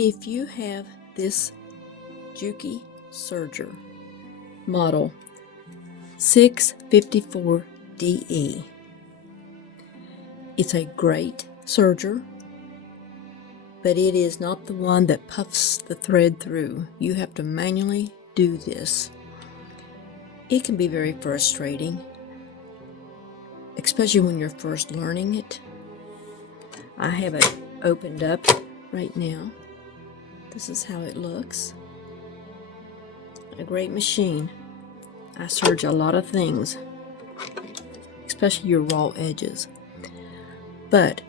If you have this JUKI Serger model 654DE, it's a great serger, but it is not the one that puffs the thread through. You have to manually do this. It can be very frustrating, especially when you're first learning it. I have it opened up right now. This is how it looks. A great machine. I serge a lot of things, especially your raw edges. But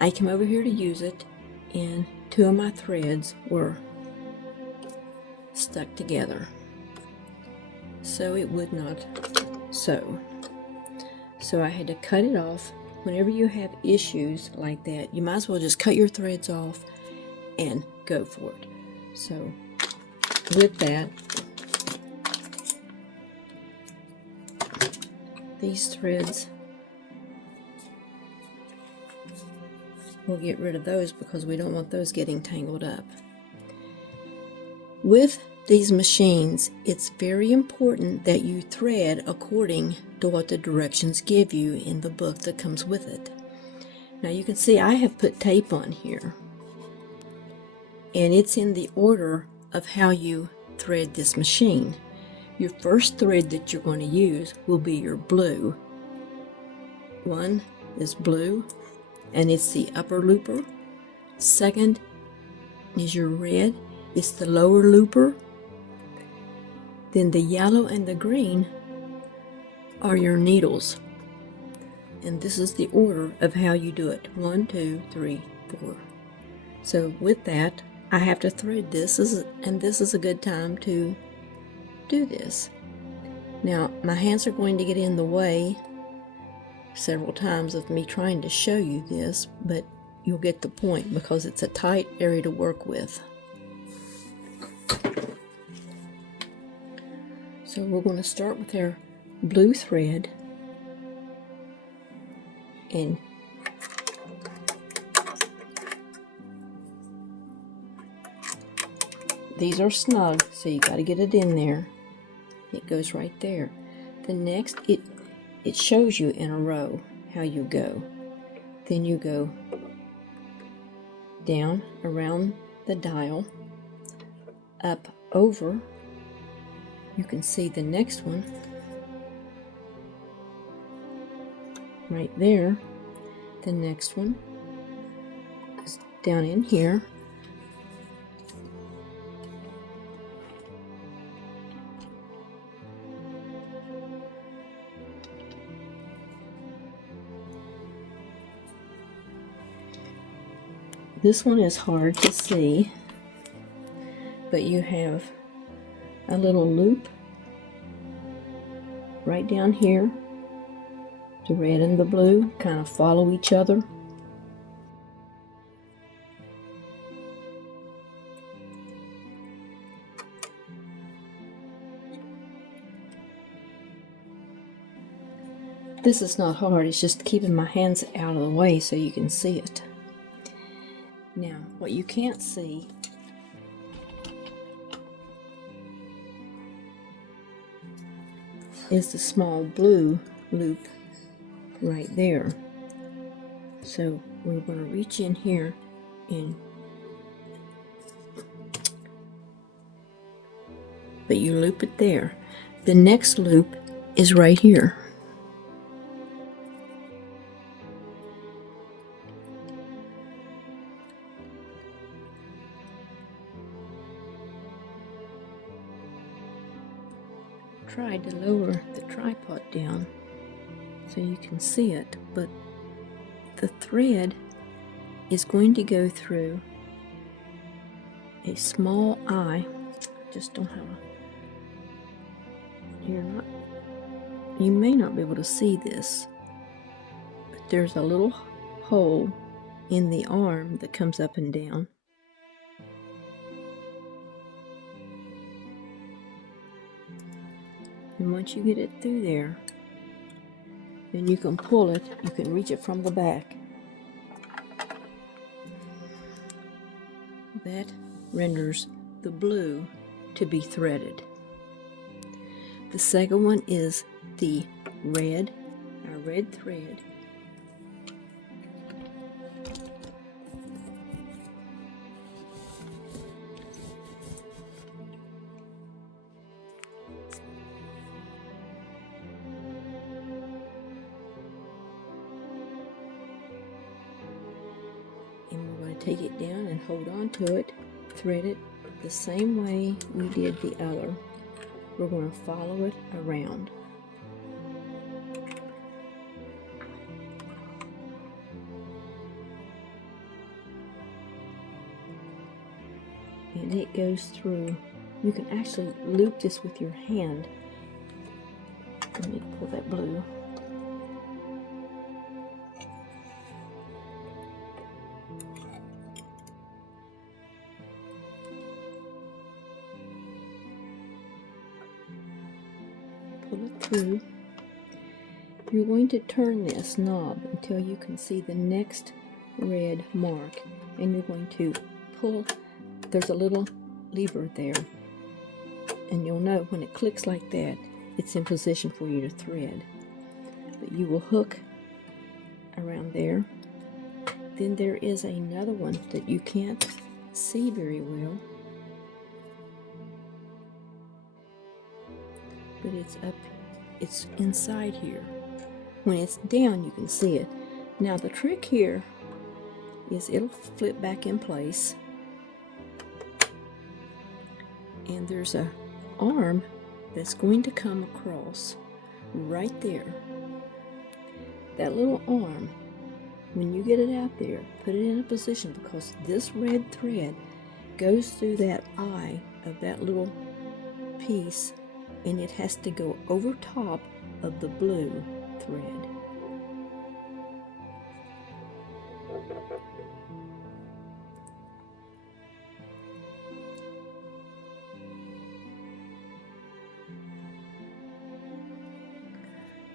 I came over here to use it, and two of my threads were stuck together, so it would not sew. So I had to cut it off. Whenever you have issues like that, you might as well just cut your threads off and go for it. So with that, these threads, we'll get rid of those because we don't want those getting tangled up. With these machines, it's very important that you thread according to what the directions give you in the book that comes with it. Now you can see I have put tape on here, and it's in the order of how you thread this machine. Your first thread that you're going to use will be your blue. One is blue, and it's the upper looper. Second is your red, it's the lower looper. Then the yellow and the green are your needles. And this is the order of how you do it. 1, 2, 3, 4. So with that, I have to thread this, and this is a good time to do this. Now, my hands are going to get in the way several times of me trying to show you this, but you'll get the point because it's a tight area to work with. So we're going to start with our blue thread, and these are snug, so you got to get it in there. It goes right there. The next, it shows you in a row how you go. Then you go down around the dial, up over. You can see the next one right there. The next one is down in here. This one is hard to see, but you have a little loop right down here. The red and the blue kind of follow each other. This is not hard, it's just keeping my hands out of the way so you can see it. Now, what you can't see is the small blue loop right there. So we're going to reach in here but you loop it there. The next loop is right here. Tried to lower the tripod down so you can see it, but the thread is going to go through a small eye. Just don't have you may not be able to see this, but there's a little hole in the arm that comes up and down. And once you get it through there, then you can pull it, you can reach it from the back. that renders the blue to be threaded. The second one is the red, our red thread. And we're going to take it down and hold on to it, thread it the same way we did the other. We're going to follow it around. And it goes through. You can actually loop this with your hand. Let me pull that blue. Pull it through. You're going to turn this knob until you can see the next red mark, and you're going to pull. There's a little lever there, and you'll know when it clicks like that, it's in position for you to thread. But you will hook around there. Then there is another one that you can't see very well, but it's inside here. When it's down, you can see it. Now the trick here is it'll flip back in place, and there's a arm that's going to come across right there. That little arm, when you get it out there, put it in a position, because this red thread goes through that eye of that little piece, and it has to go over top of the blue thread.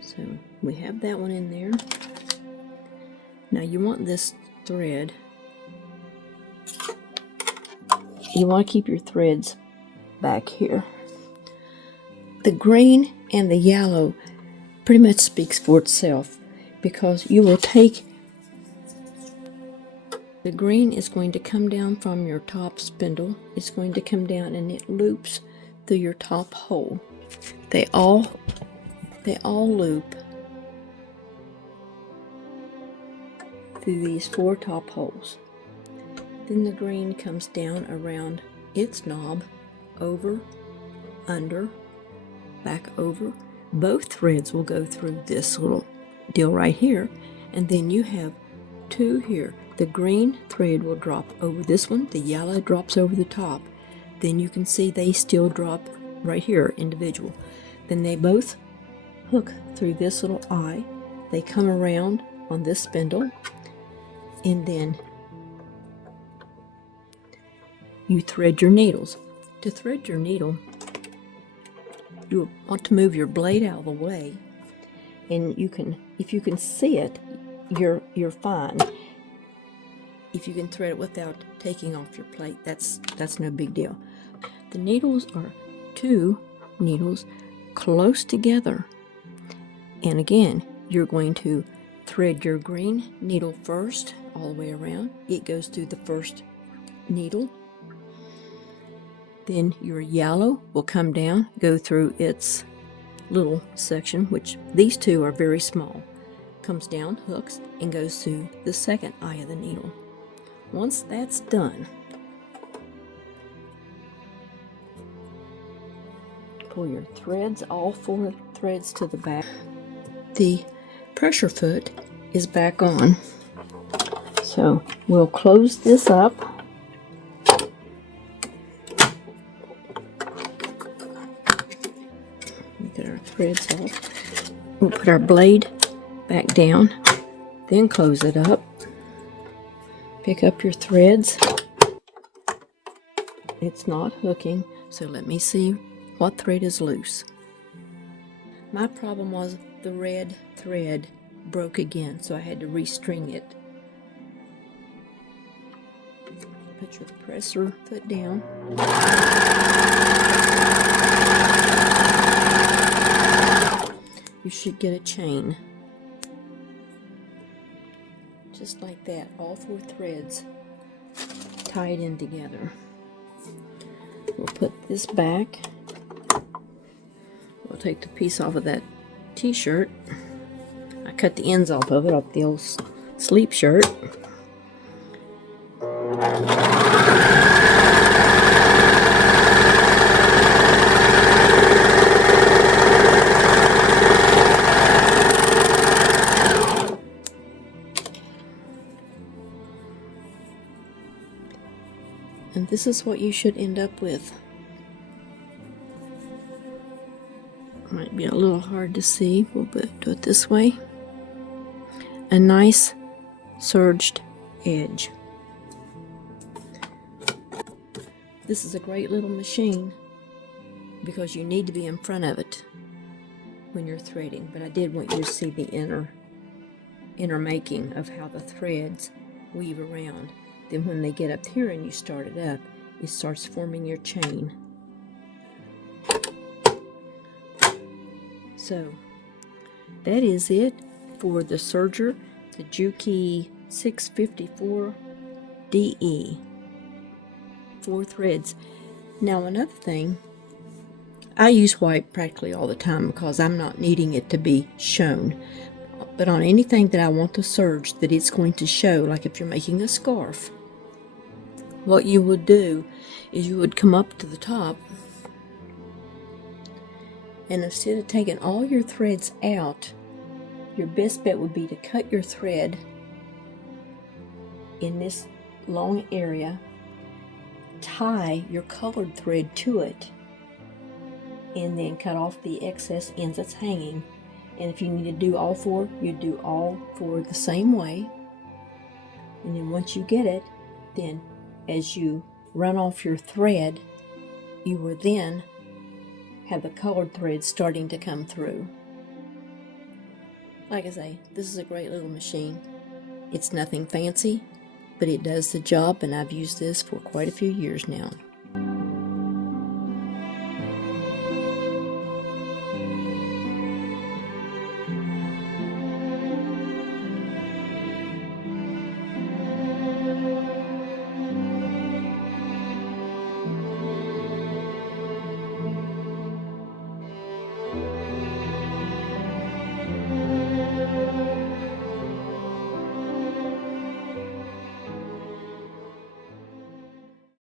So we have that one in there. Now you want this thread, you want to keep your threads back here. The green and the yellow pretty much speaks for itself, because you will take, the green is going to come down from your top spindle. It's going to come down and it loops through your top hole. They all loop through these 4 top holes. Then the green comes down around its knob, over, under, back over. Both threads will go through this little deal right here, and then you have 2 here. The green thread will drop over this one, the yellow drops over the top. Then you can see they still drop right here, individual. Then they both hook through this little eye. They come around on this spindle, and then you thread your needles. To thread your needle, you want to move your blade out of the way, and you can, if you can see it, you're fine. If you can thread it without taking off your plate, that's no big deal. The needles are 2 needles close together. And again, you're going to thread your green needle first, all the way around. It goes through the first needle. Then your yellow will come down, go through its little section, which these 2 are very small. Comes down, hooks, and goes through the second eye of the needle. Once that's done, pull your threads, all 4 threads to the back. The pressure foot is back on. So we'll close this up. Get our threads off. We'll put our blade back down, then close it up. Pick up your threads. It's not hooking, so let me see what thread is loose. My problem was the red thread broke again, so I had to restring it. Put your presser foot down. You should get a chain. Just like that, all 4 threads tied in together. We'll put this back. We'll take the piece off of that t-shirt. I cut the ends off of it, off the old sleep shirt. And this is what you should end up with. Might be a little hard to see. We'll do it this way. A nice serged edge. This is a great little machine because you need to be in front of it when you're threading, but I did want you to see the inner making of how the threads weave around. Then when they get up here and you start it up, it starts forming your chain. So that is it for the Serger, the JUKI 654DE. 4 threads. Now another thing, I use white practically all the time because I'm not needing it to be shown. But on anything that I want to serge that it's going to show, like if you're making a scarf, what you would do is you would come up to the top, and instead of taking all your threads out, your best bet would be to cut your thread in this long area, tie your colored thread to it, and then cut off the excess ends that's hanging. And if you need to do all 4, you do all 4 the same way. And then once you get it, then as you run off your thread, you will then have the colored thread starting to come through. Like I say, this is a great little machine. It's nothing fancy, but it does the job, and I've used this for quite a few years now.